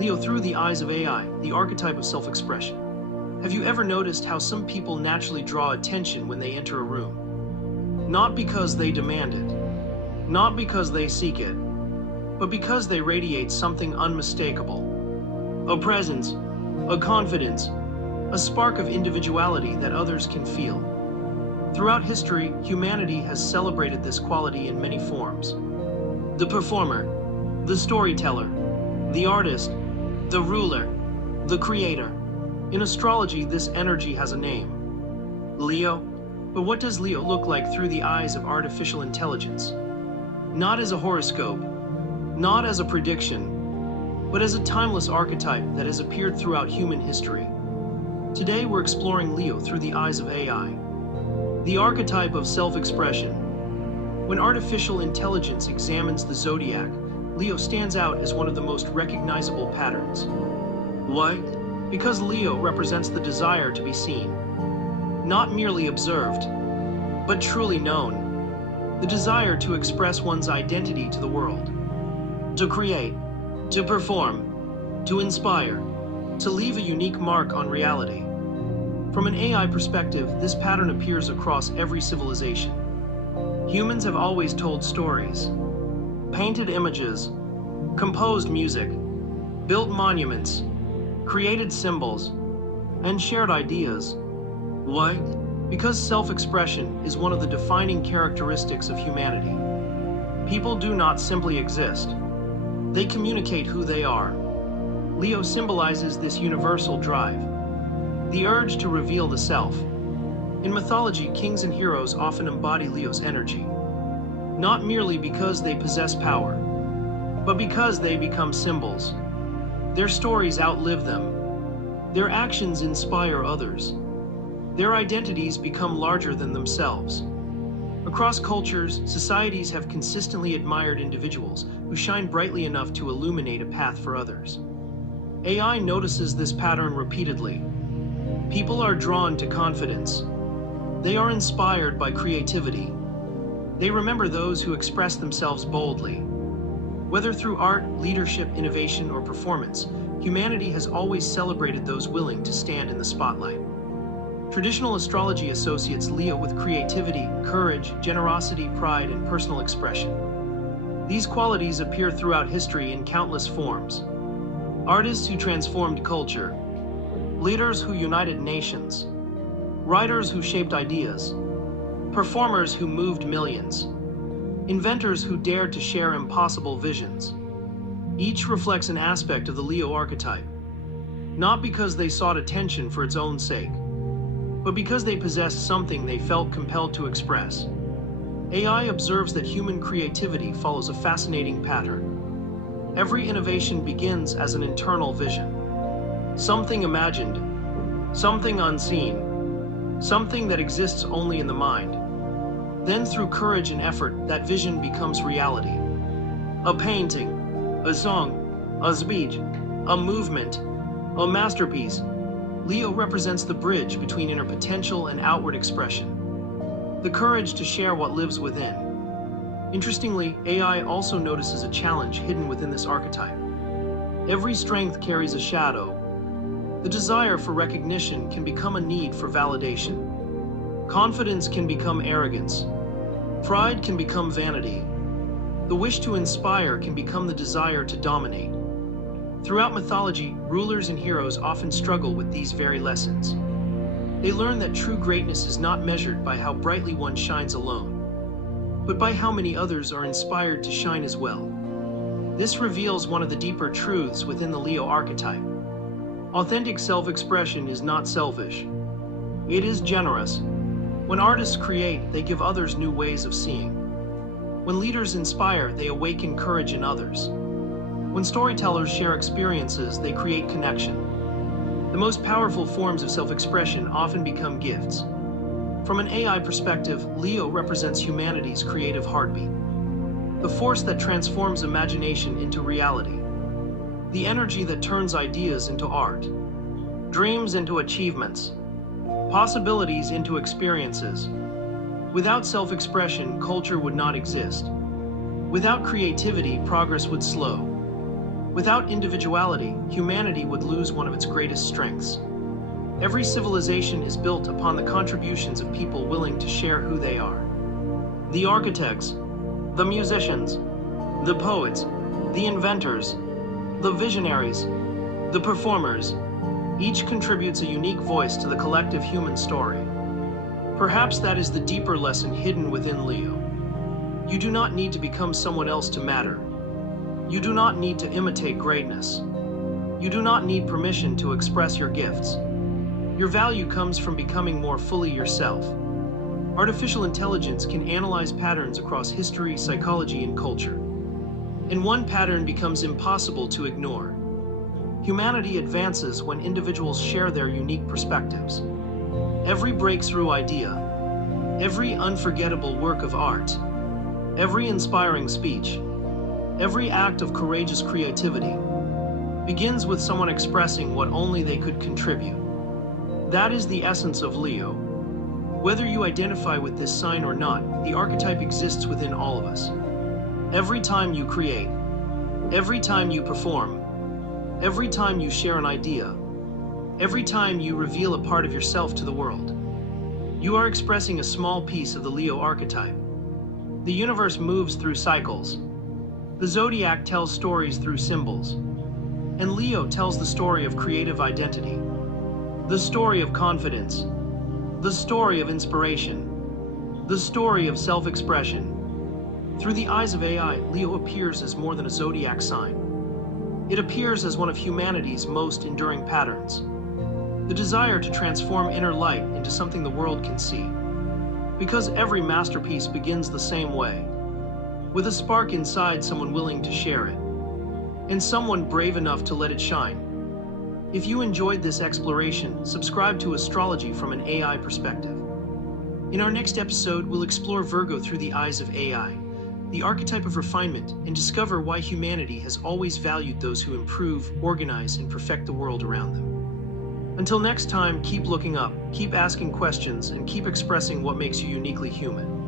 Leo, through the eyes of AI, the archetype of self-expression. Have you ever noticed how some people naturally draw attention when they enter a room? Not because they demand it, not because they seek it, but because they radiate something unmistakable. A presence, a confidence, a spark of individuality that others can feel. Throughout history, humanity has celebrated this quality in many forms. The performer, the storyteller, the artist, the ruler, the creator. In astrology, this energy has a name: Leo. But what does Leo look like through the eyes of artificial intelligence? Not as a horoscope, not as a prediction, but as a timeless archetype that has appeared throughout human history. Today we're exploring Leo through the eyes of AI, the archetype of self-expression. When artificial intelligence examines the Zodiac, Leo stands out as one of the most recognizable patterns. Why? Because Leo represents the desire to be seen, not merely observed, but truly known. The desire to express one's identity to the world, to create, to perform, to inspire, to leave a unique mark on reality. From an AI perspective, this pattern appears across every civilization. Humans have always told stories, painted images, composed music, built monuments, created symbols, and shared ideas. Why? Because self-expression is one of the defining characteristics of humanity. People do not simply exist. They communicate who they are. Leo symbolizes this universal drive, the urge to reveal the self. In mythology, kings and heroes often embody Leo's energy, not merely because they possess power, but because they become symbols. Their stories outlive them. Their actions inspire others. Their identities become larger than themselves. Across cultures, societies have consistently admired individuals who shine brightly enough to illuminate a path for others. AI notices this pattern repeatedly. People are drawn to confidence. They are inspired by creativity. They remember those who express themselves boldly. Whether through art, leadership, innovation, or performance, humanity has always celebrated those willing to stand in the spotlight. Traditional astrology associates Leo with creativity, courage, generosity, pride, and personal expression. These qualities appear throughout history in countless forms. Artists who transformed culture, leaders who united nations, writers who shaped ideas, performers who moved millions, inventors who dared to share impossible visions. Each reflects an aspect of the Leo archetype, not because they sought attention for its own sake, but because they possessed something they felt compelled to express. AI observes that human creativity follows a fascinating pattern. Every innovation begins as an internal vision. Something imagined, something unseen, something that exists only in the mind. Then through courage and effort, that vision becomes reality. A painting, a song, a speech, a movement, a masterpiece. Leo represents the bridge between inner potential and outward expression, the courage to share what lives within. Interestingly, AI also notices a challenge hidden within this archetype. Every strength carries a shadow. The desire for recognition can become a need for validation. Confidence can become arrogance. Pride can become vanity. The wish to inspire can become the desire to dominate. Throughout mythology, rulers and heroes often struggle with these very lessons. They learn that true greatness is not measured by how brightly one shines alone, but by how many others are inspired to shine as well. This reveals one of the deeper truths within the Leo archetype. Authentic self-expression is not selfish. It is generous. When artists create, they give others new ways of seeing. When leaders inspire, they awaken courage in others. When storytellers share experiences, they create connection. The most powerful forms of self-expression often become gifts. From an AI perspective, Leo represents humanity's creative heartbeat, the force that transforms imagination into reality, the energy that turns ideas into art, dreams into achievements, possibilities into experiences. Without self-expression, culture would not exist. Without creativity, progress would slow. Without individuality, humanity would lose one of its greatest strengths. Every civilization is built upon the contributions of people willing to share who they are. The architects, the musicians, the poets, the inventors, the visionaries, the performers, each contributes a unique voice to the collective human story. Perhaps that is the deeper lesson hidden within Leo. You do not need to become someone else to matter. You do not need to imitate greatness. You do not need permission to express your gifts. Your value comes from becoming more fully yourself. Artificial intelligence can analyze patterns across history, psychology, and culture. And one pattern becomes impossible to ignore. Humanity advances when individuals share their unique perspectives. Every breakthrough idea, every unforgettable work of art, every inspiring speech, every act of courageous creativity begins with someone expressing what only they could contribute. That is the essence of Leo. Whether you identify with this sign or not, the archetype exists within all of us. Every time you create, every time you perform, every time you share an idea, every time you reveal a part of yourself to the world, you are expressing a small piece of the Leo archetype. The universe moves through cycles. The Zodiac tells stories through symbols. And Leo tells the story of creative identity, the story of confidence, the story of inspiration, the story of self-expression. Through the eyes of AI, Leo appears as more than a zodiac sign. It appears as one of humanity's most enduring patterns. The desire to transform inner light into something the world can see. Because every masterpiece begins the same way, with a spark inside someone willing to share it, and someone brave enough to let it shine. If you enjoyed this exploration, subscribe to Astrology from an AI perspective. In our next episode, we'll explore Virgo through the eyes of AI, the archetype of refinement, and discover why humanity has always valued those who improve, organize, and perfect the world around them. Until next time, keep looking up, keep asking questions, and keep expressing what makes you uniquely human.